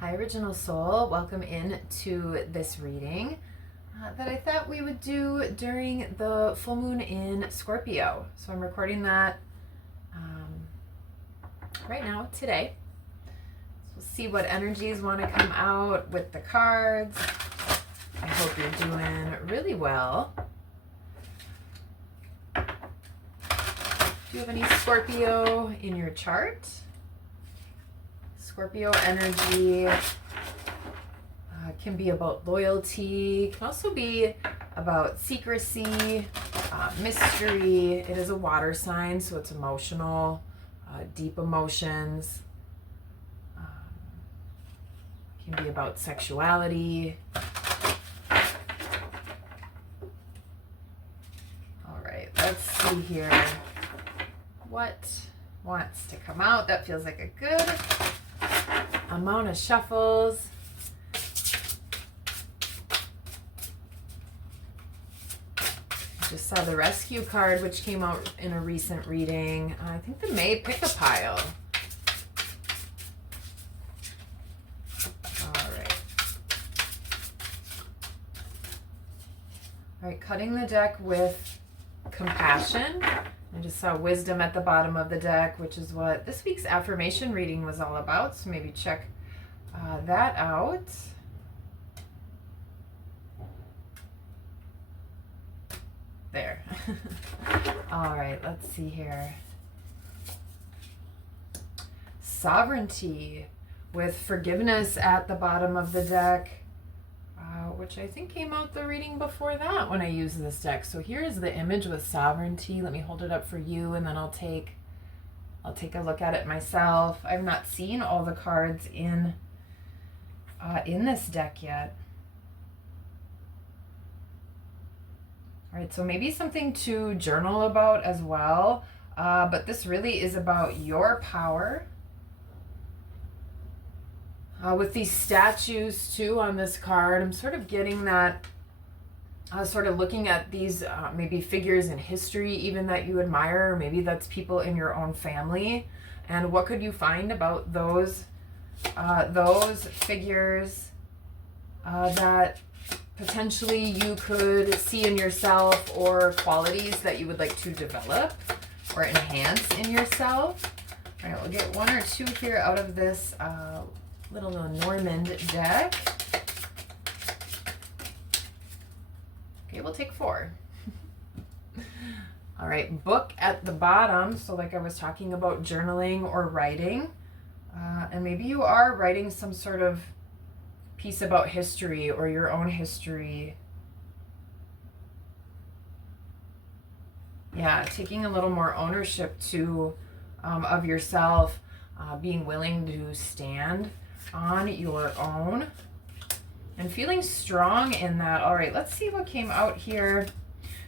Hi, Original Soul. Welcome in to this reading that I thought we would do during the full moon in Scorpio. So I'm recording that right now, today. So we'll see what energies want to come out with the cards. I hope you're doing really well. Do you have any Scorpio in your chart? Scorpio energy can be about loyalty, can also be about secrecy, mystery. It is a water sign, so it's emotional, deep emotions. Can be about sexuality. All right, let's see here. What wants to come out? That feels like a good amount of shuffles. I just saw the rescue card, which came out in a recent reading. I think the May pick a pile. All right, cutting the deck with compassion. I just saw wisdom at the bottom of the deck, which is what this week's affirmation reading was all about. So maybe check that out. There. All right, let's see here. Sovereignty with forgiveness at the bottom of the deck. Which I think came out the reading before that when I used this deck. So here's the image with sovereignty. Let me hold it up for you, and then I'll take a look at it myself. I've not seen all the cards in this deck yet. All right, so maybe something to journal about as well. But this really is about your power. With these statues too on this card, I'm sort of getting that, sort of looking at these maybe figures in history even that you admire, or maybe that's people in your own family. And what could you find about those figures that potentially you could see in yourself, or qualities that you would like to develop or enhance in yourself? All right, we'll get one or two here out of this little Normand deck. Okay, we'll take 4. All right, book at the bottom. So like I was talking about journaling or writing. And maybe you are writing some sort of piece about history or your own history. Yeah, taking a little more ownership too of yourself, being willing to stand on your own and feeling strong in that. All right, let's see what came out here.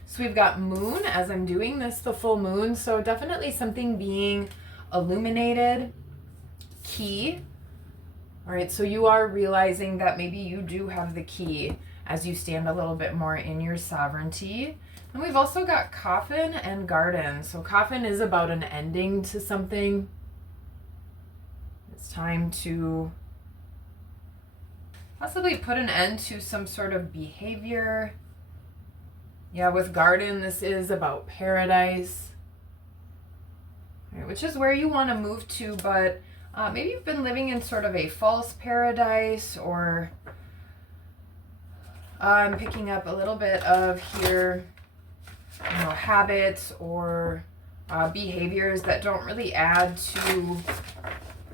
So we've got moon as I'm doing this, the full moon. So definitely something being illuminated. Key. All right, so you are realizing that maybe you do have the key as you stand a little bit more in your sovereignty. And we've also got coffin and garden. So coffin is about an ending to something. It's time to possibly put an end to some sort of behavior. Yeah, with garden, this is about paradise, right, which is where you want to move to, but maybe you've been living in sort of a false paradise, or I'm picking up a little bit of here, habits or behaviors that don't really add to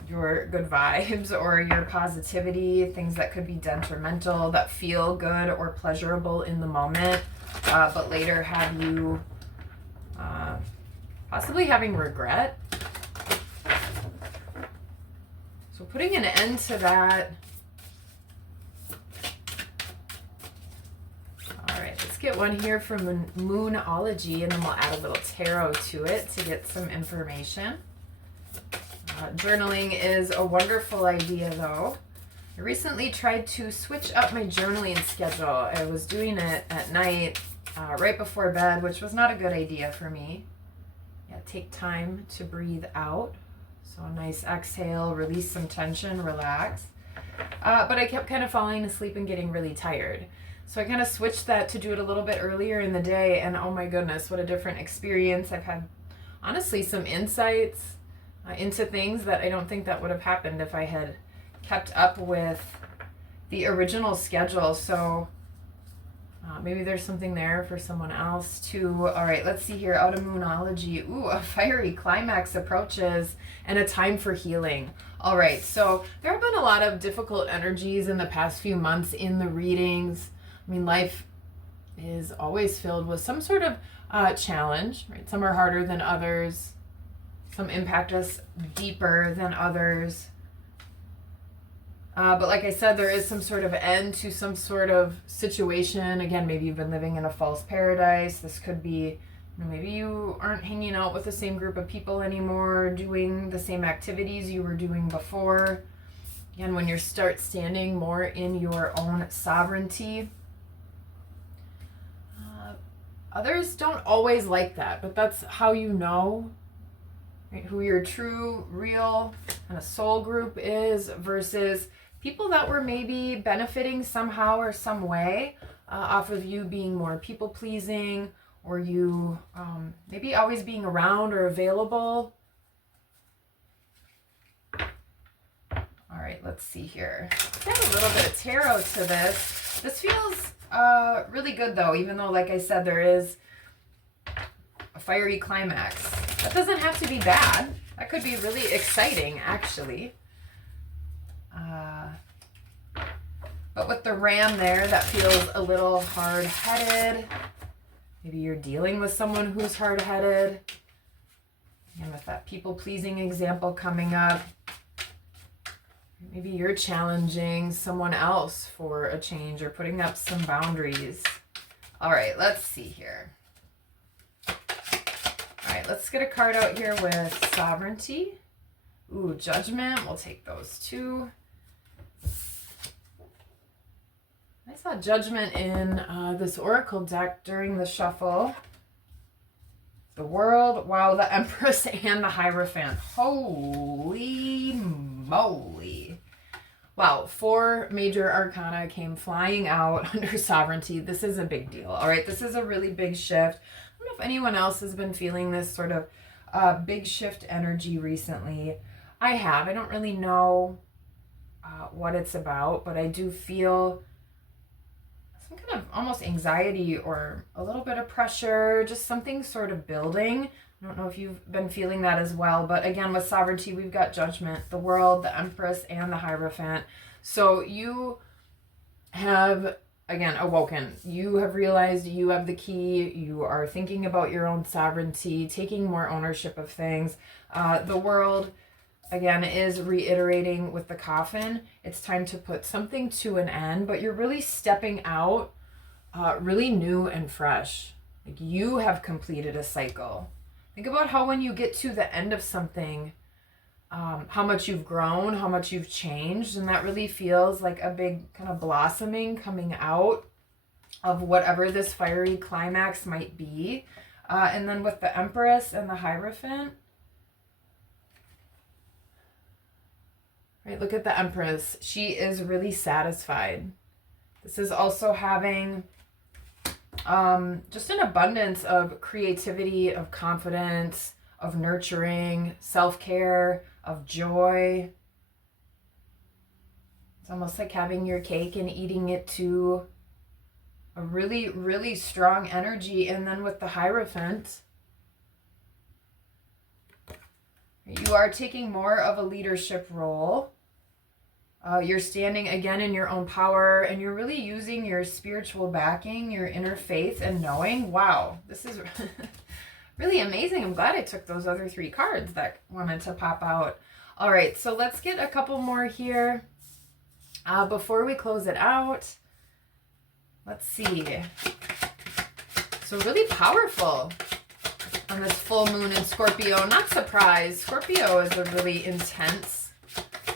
your good vibes or your positivity, things that could be detrimental, that feel good or pleasurable in the moment, but later have you possibly having regret. So putting an end to that. All right, let's get one here from Moonology, and then we'll add a little tarot to it to get some information. Journaling is a wonderful idea, though. I recently tried to switch up my journaling schedule. I was doing it at night, right before bed, which was not a good idea for me. Yeah, take time to breathe out. So a nice exhale, release some tension, relax. But I kept kind of falling asleep and getting really tired. So I kind of switched that to do it a little bit earlier in the day, and oh my goodness, what a different experience. I've had, honestly, some insights into things that I don't think that would have happened if I had kept up with the original schedule. So maybe there's something there for someone else too. All right, let's see here. Out of Moonology. Ooh, a fiery climax approaches and a time for healing. All right, so there have been a lot of difficult energies in the past few months in the readings. I mean, life is always filled with some sort of challenge, right? Some are harder than others. Some impact us deeper than others. But like I said, there is some sort of end to some sort of situation. Again, maybe you've been living in a false paradise. This could be, maybe you aren't hanging out with the same group of people anymore, doing the same activities you were doing before. Again, when you start standing more in your own sovereignty. Others don't always like that, but that's how you know, right, who your true, real kind of soul group is versus people that were maybe benefiting somehow or some way off of you being more people-pleasing, or you maybe always being around or available. All right, let's see here. Add a little bit of tarot to this. This feels really good though, even though, like I said, there is a fiery climax. That doesn't have to be bad. That could be really exciting, actually. But with the ram there, that feels a little hard-headed. Maybe you're dealing with someone who's hard-headed. And with that people-pleasing example coming up, maybe you're challenging someone else for a change or putting up some boundaries. All right, let's see here. All right, let's get a card out here with sovereignty. Ooh, judgment. We'll take those two. I saw judgment in this oracle deck during the shuffle. The world, wow, the Empress and the Hierophant. Holy moly. Wow, 4 major arcana came flying out under sovereignty. This is a big deal. All right, this is a really big shift. I don't know if anyone else has been feeling this sort of big shift energy recently. I have. I don't really know what it's about, but I do feel some kind of almost anxiety or a little bit of pressure, just something sort of building. I don't know if you've been feeling that as well, but again, with sovereignty, we've got judgment, the world, the Empress, and the Hierophant. So you have, again, awoken. You have realized you have the key. You are thinking about your own sovereignty, taking more ownership of things. The world, again, is reiterating with the coffin. It's time to put something to an end, but you're really stepping out really new and fresh. Like you have completed a cycle. Think about how when you get to the end of something, how much you've grown, how much you've changed, and that really feels like a big kind of blossoming coming out of whatever this fiery climax might be. And then with the Empress and the Hierophant, right, look at the Empress. She is really satisfied. This is also having just an abundance of creativity, of confidence, of nurturing, self-care, of joy. It's almost like having your cake and eating it too. A really, really strong energy. And then with the Hierophant, you are taking more of a leadership role. You're standing again in your own power, and you're really using your spiritual backing, your inner faith, and knowing, wow, this is really amazing. I'm glad I took those other 3 cards that wanted to pop out. All right, so let's get a couple more here before we close it out. Let's see. So really powerful on this full moon in Scorpio. Not surprised. Scorpio is a really intense,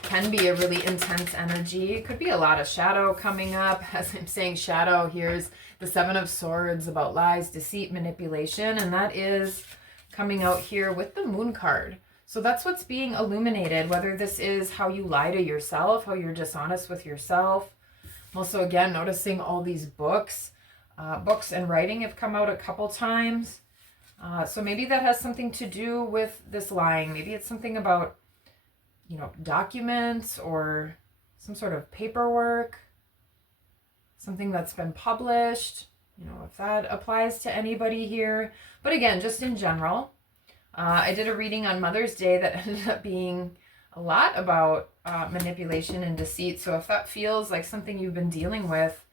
can be a really intense energy. Could be a lot of shadow coming up. As I'm saying shadow, here's the 7 of Swords about lies, deceit, manipulation, and that is coming out here with the Moon card. So that's what's being illuminated, whether this is how you lie to yourself, how you're dishonest with yourself. I'm also, again, noticing all these books. Books and writing have come out a couple times. So maybe that has something to do with this lying. Maybe it's something about, you know, documents or some sort of paperwork, something that's been published, you know, if that applies to anybody here. But again, just in general, I did a reading on Mother's Day that ended up being a lot about manipulation and deceit. So if that feels like something you've been dealing with,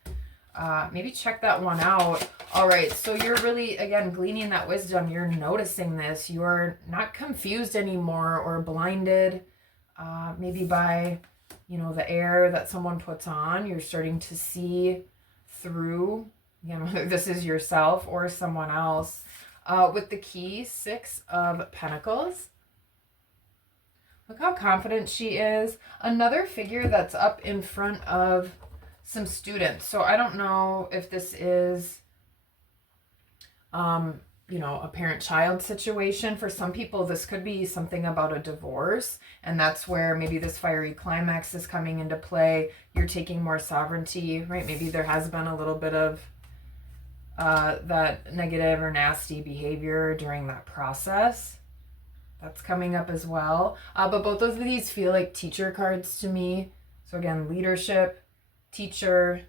maybe check that one out. All right, so you're really, again, gleaning that wisdom. You're noticing this. You're not confused anymore or blinded maybe by, you know, the air that someone puts on. You're starting to see through, again, whether this is yourself or someone else. With the key, 6 of Pentacles. Look how confident she is. Another figure that's up in front of some students. So I don't know if this is, you know, a parent-child situation. For some people, this could be something about a divorce, and that's where maybe this fiery climax is coming into play. You're taking more sovereignty, right? Maybe there has been a little bit of that negative or nasty behavior during that process. That's coming up as well. But both of these feel like teacher cards to me. So again, leadership, teacher,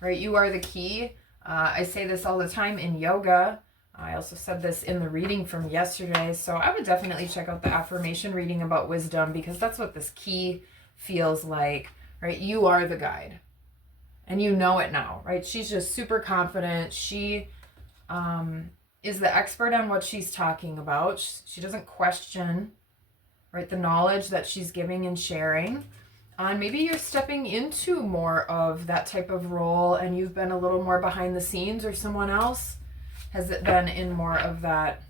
right? You are the key. I say this all the time in yoga. I also said this in the reading from yesterday. So I would definitely check out the affirmation reading about wisdom, because that's what this key feels like, right? You are the guide. And you know it now, right? She's just super confident. She is the expert on what she's talking about. She doesn't question, right, the knowledge that she's giving and sharing. And maybe you're stepping into more of that type of role, and you've been a little more behind the scenes, or someone else has been in more of that,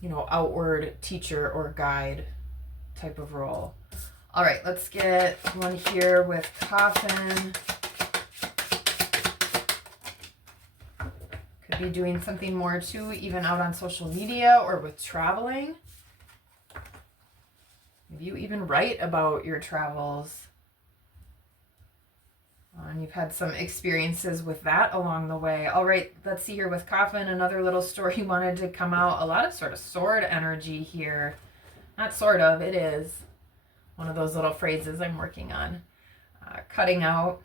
you know, outward teacher or guide type of role. All right, let's get one here with Coffin. Could be doing something more too, even out on social media or with traveling. Maybe you even write about your travels. And you've had some experiences with that along the way. All right, let's see here with Coffin. Another little story wanted to come out. A lot of sort of sword energy here. Not sort of, it is. One of those little phrases I'm working on. Cutting out.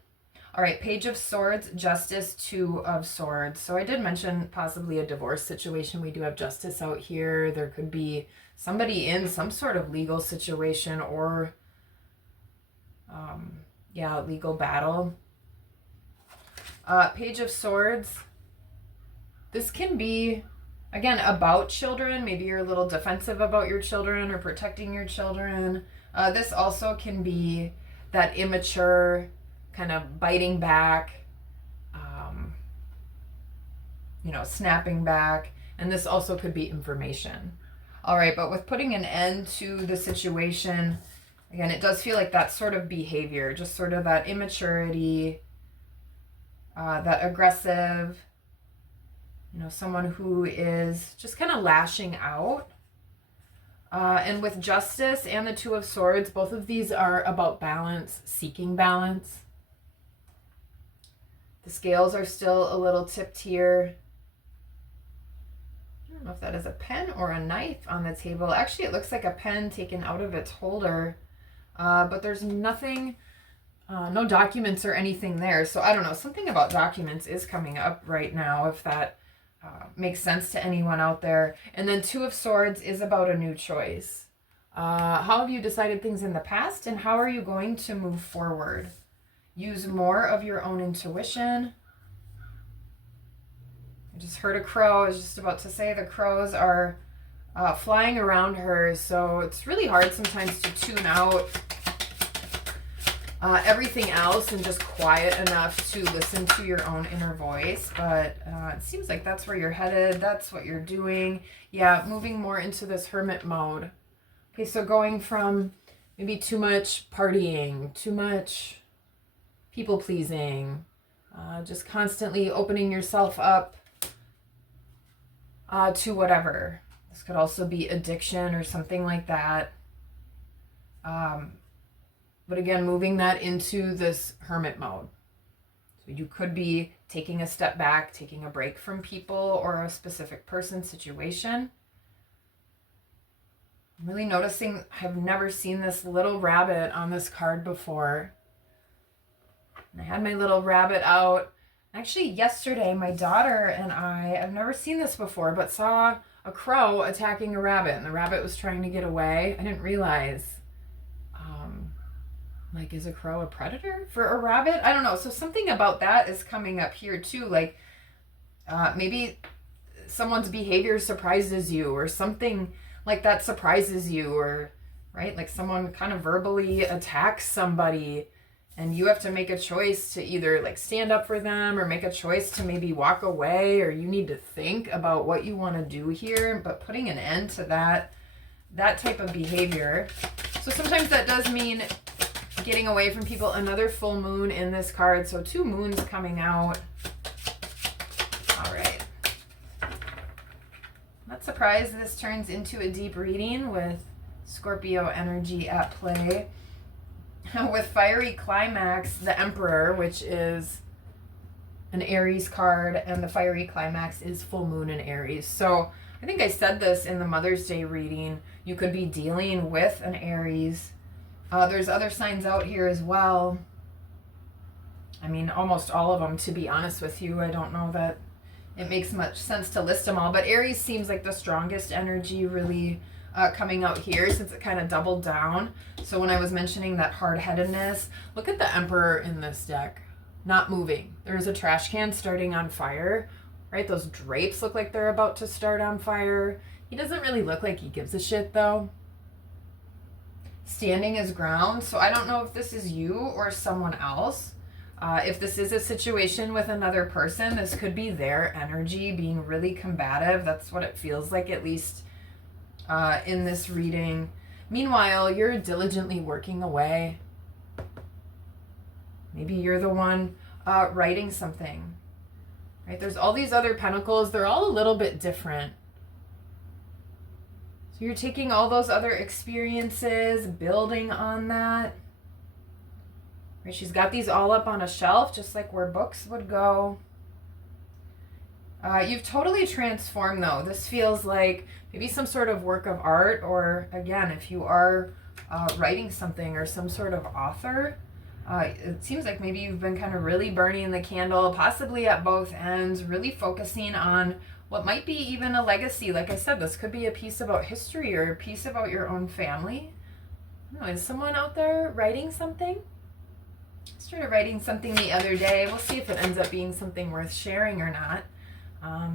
All right, Page of Swords, Justice, 2 of Swords. So I did mention possibly a divorce situation. We do have Justice out here. There could be somebody in some sort of legal situation or, legal battle. Page of Swords. This can be, again, about children. Maybe you're a little defensive about your children or protecting your children. This also can be that immature kind of biting back, snapping back. And this also could be information. All right, but with putting an end to the situation, again, it does feel like that sort of behavior, just sort of that immaturity, that aggressive, someone who is just kind of lashing out. And with Justice and the 2 of Swords, both of these are about balance, seeking balance. The scales are still a little tipped here. I don't know if that is a pen or a knife on the table. Actually, it looks like a pen taken out of its holder. But there's nothing, no documents or anything there. So I don't know, something about documents is coming up right now, if that makes sense to anyone out there. And then 2 of Swords is about a new choice. How have you decided things in the past, and how are you going to move forward? Use more of your own intuition. I just heard a crow. I was just about to say the crows are flying around her, so it's really hard sometimes to tune out everything else and just quiet enough to listen to your own inner voice. But it seems like that's where you're headed. That's what you're doing. Yeah, moving more into this hermit mode. Okay, so going from maybe too much partying, too much people pleasing, just constantly opening yourself up to whatever, This could also be addiction or something like that. But again, moving that into this hermit mode. So you could be taking a step back, taking a break from people or a specific person, situation. I'm really noticing, I've never seen this little rabbit on this card before. And I had my little rabbit out. Actually, yesterday, my daughter and I've never seen this before, but saw a crow attacking a rabbit, and the rabbit was trying to get away. I didn't realize, like, is a crow a predator for a rabbit? I don't know. So something about that is coming up here too. Like, maybe someone's behavior surprises you, or something like that surprises you, or, right? Like someone kind of verbally attacks somebody, and you have to make a choice to either like stand up for them or make a choice to maybe walk away, or you need to think about what you want to do here, but putting an end to that type of behavior. So sometimes that does mean getting away from people. Another full moon in this card, so 2 moons coming out. All right. Not surprised this turns into a deep reading with Scorpio energy at play. With fiery climax, the Emperor, which is an Aries card, and the fiery climax is full moon in Aries. So I think I said this in the Mother's Day reading. You could be dealing with an Aries. There's other signs out here as well. I mean, almost all of them, to be honest with you. I don't know that it makes much sense to list them all, but Aries seems like the strongest energy really coming out here, since it kind of doubled down. So when I was mentioning that hard-headedness, look at the Emperor in this deck, not moving. There's a trash can starting on fire, right? Those drapes look like they're about to start on fire. He doesn't really look like he gives a shit, though. Standing his ground. So I don't know if this is you or someone else. If this is a situation with another person, this could be their energy being really combative. That's what it feels like, at least in this reading. Meanwhile, you're diligently working away. Maybe you're the one writing something, right? There's all these other pentacles. They're all a little bit different. So you're taking all those other experiences, building on that. Right? She's got these all up on a shelf, just like where books would go. You've totally transformed, though. This feels like maybe some sort of work of art, or again, if you are writing something or some sort of author, it seems like maybe you've been kind of really burning the candle, possibly at both ends, really focusing on what might be even a legacy. Like I said, this could be a piece about history or a piece about your own family. I don't know, is someone out there writing something? I started writing something the other day. We'll see if it ends up being something worth sharing or not. I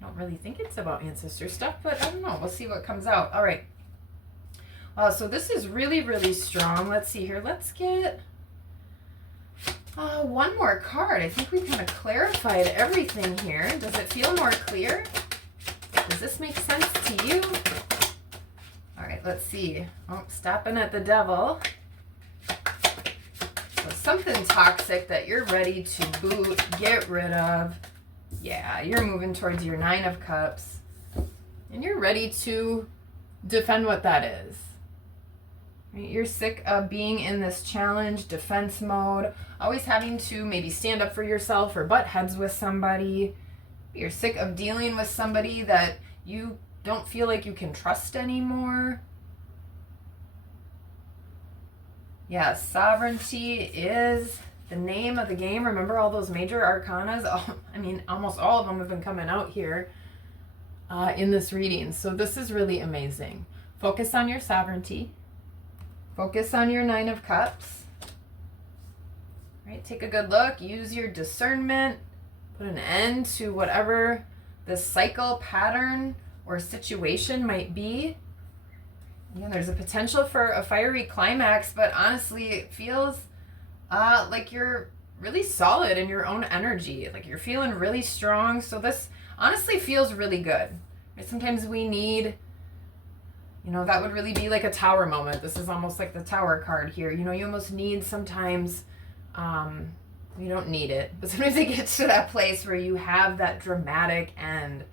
don't really think it's about ancestor stuff, but I don't know. We'll see what comes out. All right. So this is really, really strong. Let's see here. Let's get one more card. I think we kind of clarified everything here. Does it feel more clear? Does this make sense to you? All right, let's see. Oh, stopping at the devil. So something toxic that you're ready to boot, get rid of. Yeah, you're moving towards your 9 of Cups. And you're ready to defend what that is. Right? You're sick of being in this challenge, defense mode, always having to maybe stand up for yourself or butt heads with somebody. You're sick of dealing with somebody that you don't feel like you can trust anymore. Yeah, sovereignty is the name of the game. Remember all those major arcanas? Oh, I mean, almost all of them have been coming out here in this reading. So this is really amazing. Focus on your sovereignty. Focus on your 9 of Cups. Right? Take a good look. Use your discernment. Put an end to whatever this cycle, pattern, or situation might be. Again, there's a potential for a fiery climax, but honestly, it feels like you're really solid in your own energy. Like you're feeling really strong. So this honestly feels really good. Right? Sometimes we need, you know, that would really be like a tower moment. This is almost like the tower card here. You know, you almost need sometimes, you don't need it, but sometimes it gets to that place where you have that dramatic end.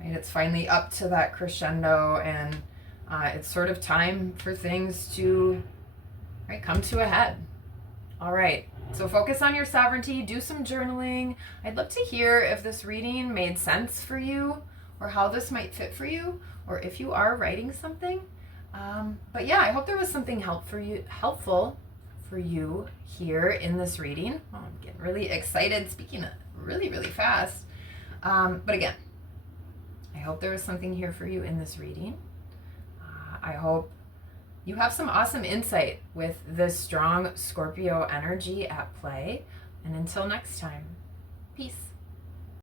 right? It's finally up to that crescendo, and it's sort of time for things to, right, come to a head. All right, so focus on your sovereignty, do some journaling. I'd love to hear if this reading made sense for you, or how this might fit for you, or if you are writing something. But yeah, I hope there was something helpful for you here in this reading. Oh, I'm getting really excited, speaking really, really fast. But again, I hope there was something here for you in this reading. I hope you have some awesome insight with this strong Scorpio energy at play. And until next time, peace.